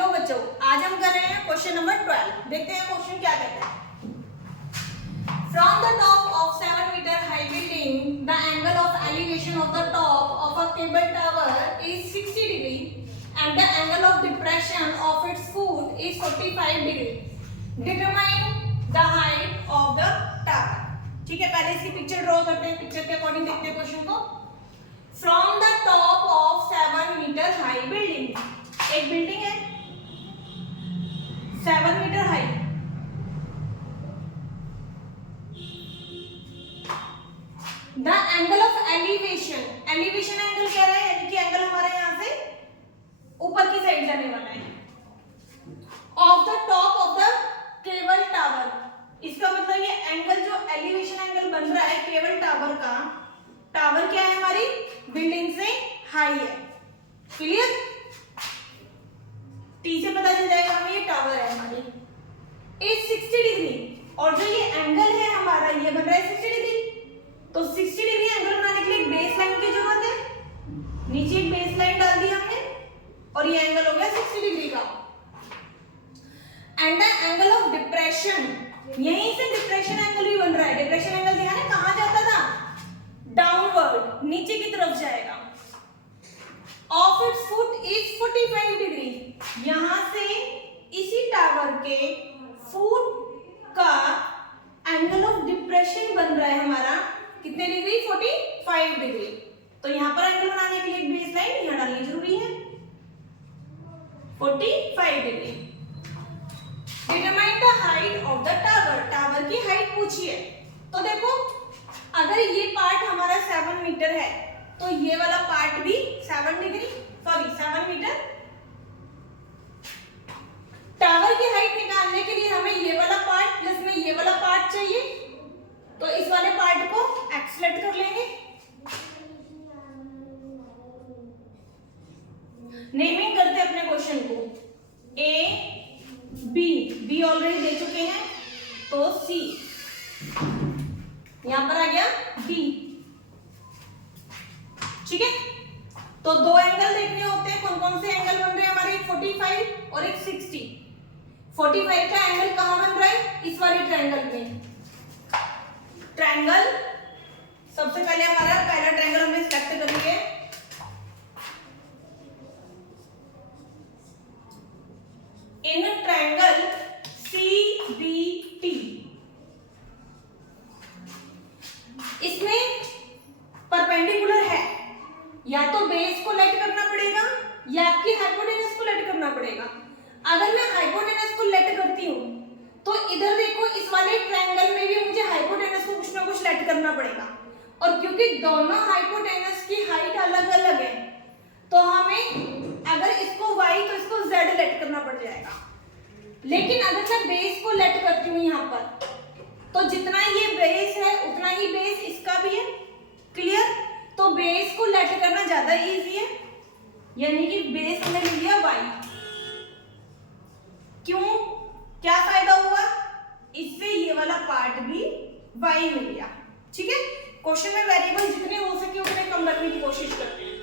Hello बच्चों, आज हम कर रहे हैं क्वेश्चन नंबर 12। देखते हैं क्वेश्चन क्या कहता है। From the top of 7-meter high building, the angle of elevation of the top of a cable tower is 60 degree and the angle of depression of its foot is 45 degree. Determine the height of the tower. ठीक है, पहले इसकी picture draw करते हैं। Picture के according देखते हैं question को। From the top of 7-meter high building, एक बिल्डिंग है 7 meter high. The angle of elevation, elevation angle कह रहा है, यानी कि एंगल हमारा यहां से ऊपर की साइड जाने वाला है। Of the top of the cable tower, इसका मतलब ये एंगल जो एलिवेशन एंगल बन रहा है केबल टावर का, टावर क्या है हमारी बिल्डिंग से हाई है। क्लियर? टी से पता चल जाएगा हमें ये टावर है हमारी। इज 60 डिग्री, और जो ये एंगल है हमारा ये बन रहा है 60 डिग्री। तो 60 डिग्री एंगल बनाने के लिए एक बेस लाइन की जरूरत है। नीचे एक बेस लाइन डाल दी हमने और ये एंगल हो गया 60 डिग्री का। And the angle of depression, यहीं से डिप्रेशन एंगल भी बन रहा है। डिप्रेशन एंगल ध्यान है कहां जाता था? डाउनवर्ड, नीचे की तरफ जाएगा। Of its foot is 45 degree, यहां से इसी टावर के फुट का एंगल ऑफ डिप्रेशन बन रहा है हमारा कितने डिग्री? 45 डिग्री। तो यहां पर एंगल बनाने के लिए एक बेस लाइन यहां डालनी जरूरी है 45 degree. Determine the height of the tower, tower की हाइट पूछिए। तो देखो अगर ये पार्ट हमारा 7 मीटर है तो ये वाला पार्ट भी 7 मीटर। टावर की हाइट निकालने के लिए हमें ये वाला पार्ट प्लस में ये वाला पार्ट चाहिए, तो इस वाले पार्ट को एक्सलेट कर लेंगे। नेमिंग करते अपने क्वेश्चन को। ए बी ऑलरेडी दे चुके हैं, तो सी यहां पर आ गया डी। ठीक है, तो दो एंगल देखने होते हैं। कौन कौन से एंगल बन रहे हैं हमारे? 45 और एक 60। 45 का एंगल कहां बन रहा है? इस वाली ट्रायंगल में। ट्रायंगल सबसे पहले हमारा पहला ट्रायंगल हमने सिलेक्ट कर लिया है। इन ट्रायंगल CBT, इसमें परपेंडिकुलर है, या तो बेस को लेट करना पड़ेगा या आपकी हाइपोटेनस को लेट करना पड़ेगा। अगर मैं हाइपोटेनस को लेट करती हूं तो इधर देखो इस वाले ट्रायंगल में भी मुझे हाइपोटेनस को कुछ ना कुछ लेट करना पड़ेगा। और क्योंकि दोनों हाइपोटेनस की हाइट अलग अलग है तो हमें अगर इसको y तो इसको z लेट करना पड़ जाएगा। लेकिन अगर मैं बेस को लेट करती हूँ यहाँ पर तो जितना ये बेस है उतना ही बेस इसका भी है। क्लियर? तो बेस को लेट करना ज्यादा इजी है, यानी कि बेस हमने ले लिया y। क्यों? क्या फायदा हुआ? इससे ये वाला पार्ट भी y मिल गया। ठीक है, क्वेश्चन में वेरिएबल जितने हो सके उतने कम रखने की कोशिश करते हैं।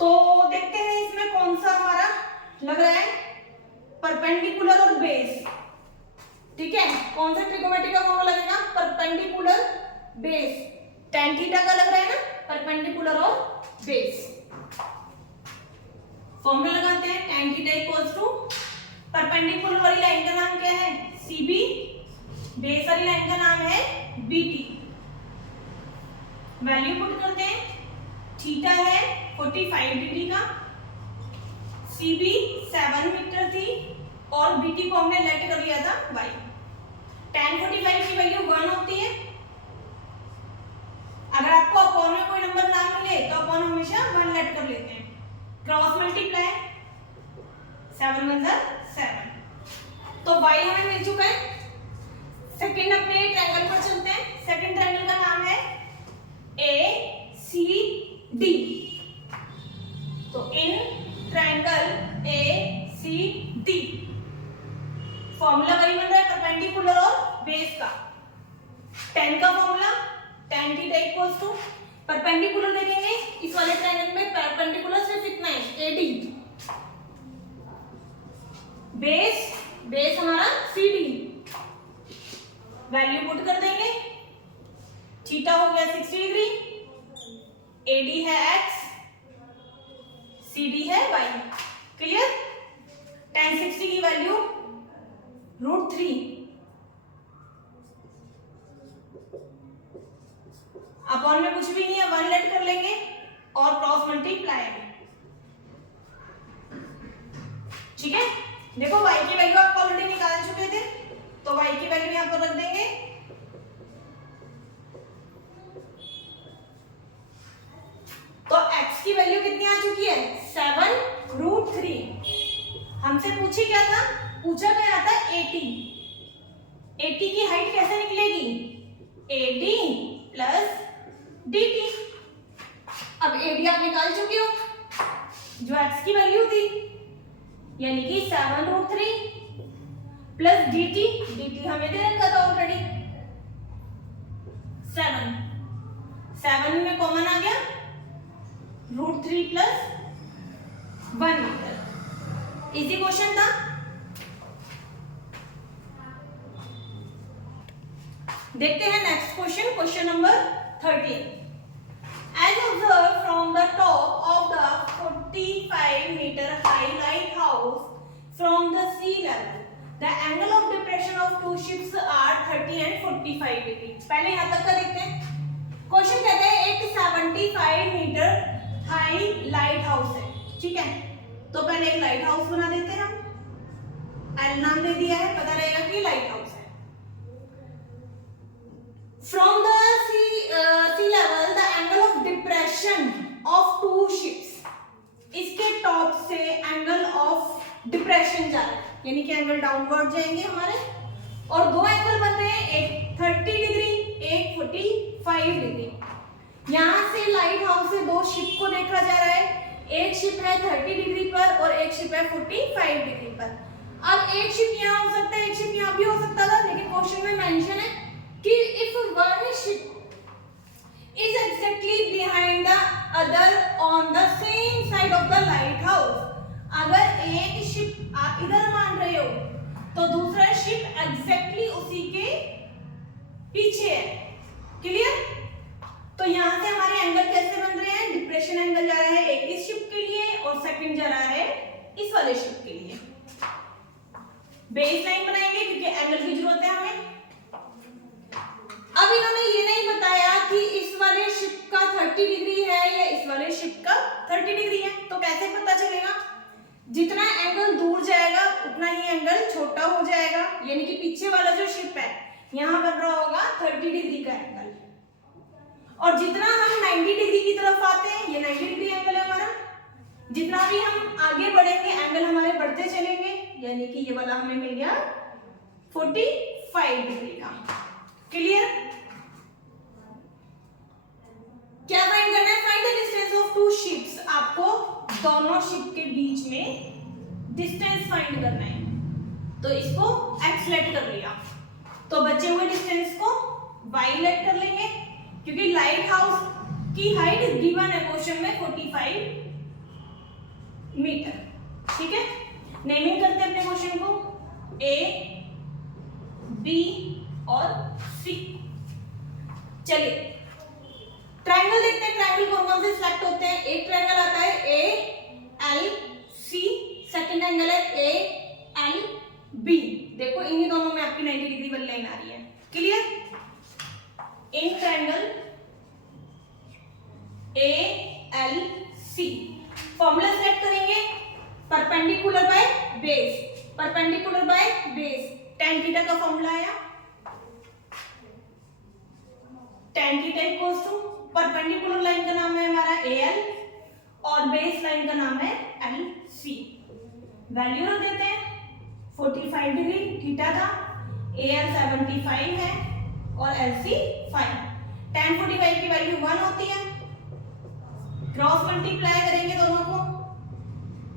तो देखते हैं इसमें कौन सा हमारा लग रहा है, परपेंडिकुलर और बेस। ठीक है, कौन सा ट्रिगोनोमेट्री का फॉर्मूला लगेगा? Perpendicular base. tan थीटा का लग रहा है ना, परपेंडिकुलर और बेस। फॉर्मूला लगाते हैं। tan theta equals to, perpendicular वाली लाइन का नाम क्या है? CB, बेस वाली लाइन का नाम है BT। वैल्यू पुट करते हैं। थीटा है 45 डिग्री का, CB 7 मीटर थी और BT को हमने लेट कर लिया था y। tan 45 की वैल्यू 1 होती है। अगर आपको अपॉन में कोई नंबर ना मिले तो अपॉन हमेशा 1 लेट कर लेते हैं। क्रॉस मल्टीप्लाई 7 1 7, तो y हमें मिल चुका है। सेकंड अपने ट्रायंगल पर चलते हैं। सेकंड ट्रायंगल का नाम है ACD। तो इन ट्रायंगल ACD फॉर्मूला वही बन रहा है परपेंडिकुलर और बेस का। tan का formula tan theta equals to, perpendicular देखेंगे इस वाले ट्रायंगल में परपेंडिकुलर सिर्फ इतना है AD, बेस हमारा CD, वैल्यू पुट कर देंगे। थीटा हो गया 60 डिग्री, AD है x, CD है y। क्लियर? tan 60 की वैल्यू √3, अपॉन में कुछ भी नहीं है, 1 लेट कर लेंगे और क्रॉस मल्टीप्लाई। ठीक है, देखो y की वैल्यू आप ऑलरेडी निकाल चुके थे, तो y की वैल्यू यहां पर रख देंगे। तो x की वैल्यू कितनी आ चुकी है? 7√3। हमसे पूछी क्या था? पूछा गया था 80 की हाइट कैसे निकलेगी? AD plus DT। अब AD आप निकाल चुके हो, जो x की वैल्यू थी, यानी कि 7√3 प्लस DT हमें दे रखा था ऑलरेडी 7 में कॉमन आ गया, √3 प्लस 1 मीटर। इजी क्वेश्चन था। देखते हैं next question, question number 13। As observed from the top of the 45-meter high lighthouse from the sea level, the angle of depression of two ships are 30 and 45 degree। पहले यहाँ तक का देखते हैं। Question कहते हैं एक 75 मीटर हाई लाइट हाउस है, ठीक है, तो पहले एक लाइट हाउस बना देते हैं हम, एल नाम दे दिया है, पता रहेगा कि लाइट हाउस है। From the sea level, the angle of depression of two ships, इसके टॉप से एंगल ऑफ डिप्रेशन जा रहा है, यानी कि एंगल डाउनवर्ड जाएंगे हमारे, और दो एंगल बन रहे हैं, एक 30 डिग्री, एक 45 डिग्री। यहाँ से लाइट हाउस से दो शिप को देखा जा रहा है, एक शिप है 30 डिग्री पर और एक शिप है 45 डिग्री पर। अब एक शिप यहाँ हो सकता है, एक शिप यहाँ भी हो सकता था, लेकिन क्वेश्चन में मेंशन है कि if one ship is exactly behind the other on the same side of the lighthouse, अगर एक शिप आप इधर मान रहे हो तो दूसरा शिप एग्जैक्टली उसी के पीछे है। क्लियर? तो यहाँ से हमारे एंगल कैसे बन रहे हैं? डिप्रेशन एंगल जा रहा है एक इस शिप के लिए और सेकंड जा रहा है इस वाले शिप के लिए। बेस लाइन बनाएंगे क्योंकि एंगल की जरूरत है हमें। अब इन्होंने ये नहीं बताया कि इस वाले शिप का 30 डिग्री है या इस वाले शिप का 30 डिग्री है, तो कैसे पता चलेगा? जितना एंगल दूर जाएगा उतना ही एंगल छोटा हो जाएगा, यानी कि पीछे वाला जो शिप है यहाँ बन रहा होगा 30 डिग्री का एंगल, और जितना हम 90 डिग्री की तरफ आते हैं, ये 90 डिग्री एंगल है हमारा, जितना भी हम आगे बढ़ेंगे एंगल हमारे बढ़ते चलेंगे, यानी कि ये वाला हमें मिल गया 45 डिग्री का। क्लियर? क्या फाइंड करना है? Find the distance of two ships. आपको दोनों शिप के बीच में डिस्टेंस फाइंड करना है, तो इसको x लेट कर लिया, तो बचे हुए डिस्टेंस को y लेट कर लेंगे, क्योंकि लाइट हाउस की हाइट गिवन है क्वेश्चन में 45 मीटर। ठीक है, नेमिंग करते हैं अपने क्वेश्चन को, A, B और C। चलिए ट्रायंगल देखते हैं, ट्रायंगल कौन कौन से सिलेक्ट होते हैं। एक ट्रायंगल आता है ALC, सेकंड एंगल है ALB। देखो इन्हीं दोनों में आपकी 90 डिग्री वाली लाइन आ रही है। Clear? In triangle ALC formula select करेंगे, perpendicular by base, perpendicular by base, tan theta का फॉर्मूला आया, tan theta equals to perpendicular line का नाम है हमारा AL और बेस लाइन का नाम है LC। वैल्यू रख देते हैं, 45 डिग्री थीटा था, AL 75 है और LC 5। tan 45 की वैल्यू 1 होती है, क्रॉस मल्टीप्लाई करेंगे दोनों को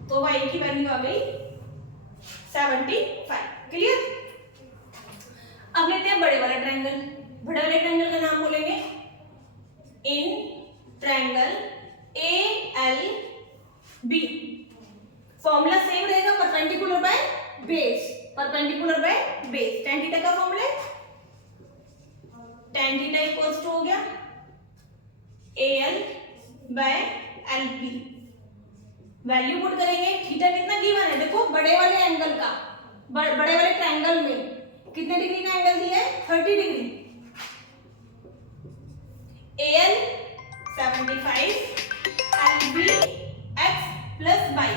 तो y की वैल्यू आ गई 75। क्लियर? अब लेते हैं बड़े वाला ट्रायंगल। बड़े वाले ट्रायंगल का नाम बोलेंगे in triangle ALB। Formula same रहेगा, perpendicular by base, perpendicular by base. tan theta का formula tan theta equals to हो गया AL बाय LP। वैल्यू पुट करेंगे, थीटा कितना गिवन है, देखो बड़े वाले एंगल का, बड़े वाले ट्रायंगल में कितने डिग्री का एंगल दिया है, 30 degree. AL 75, LB x plus y।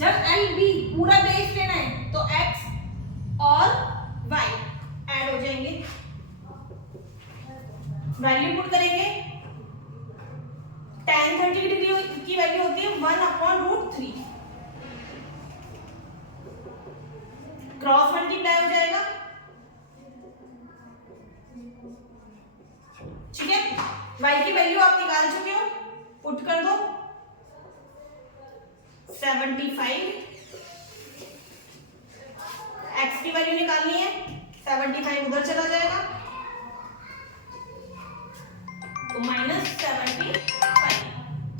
जब LB पूरा बेस लेना है तो x और y ऐड हो जाएंगे, वैल्यू पुट करेंगे। tan 30 डिग्री की वैल्यू होती है 1/√3, क्रॉस मल्टीप्लाई हो जाएगा, ठीक है। y की वैल्यू आप निकाल चुके हो, पुट कर दो 75, x की वैल्यू निकालनी है, 75 उधर चला जाएगा तो -75,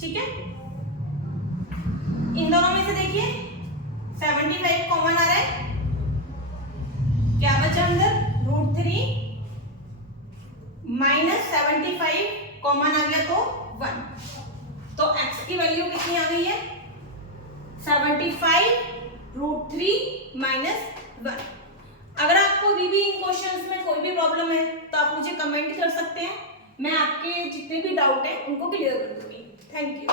ठीक है। इन दोनों में से देखिए 75 कॉमन आ रहा है, क्या बचा अंदर, √3 -75 कॉमन आ गया तो 1, तो x की वैल्यू कितनी आ गई है, 75 √3 -1। अगर आपको भी इन क्वेश्चंस में कोई भी प्रॉब्लम है तो आप मुझे कमेंट कर सकते हैं, मैं आपके जितने भी डाउट हैं उनको क्लियर कर दूंगी। Thank you.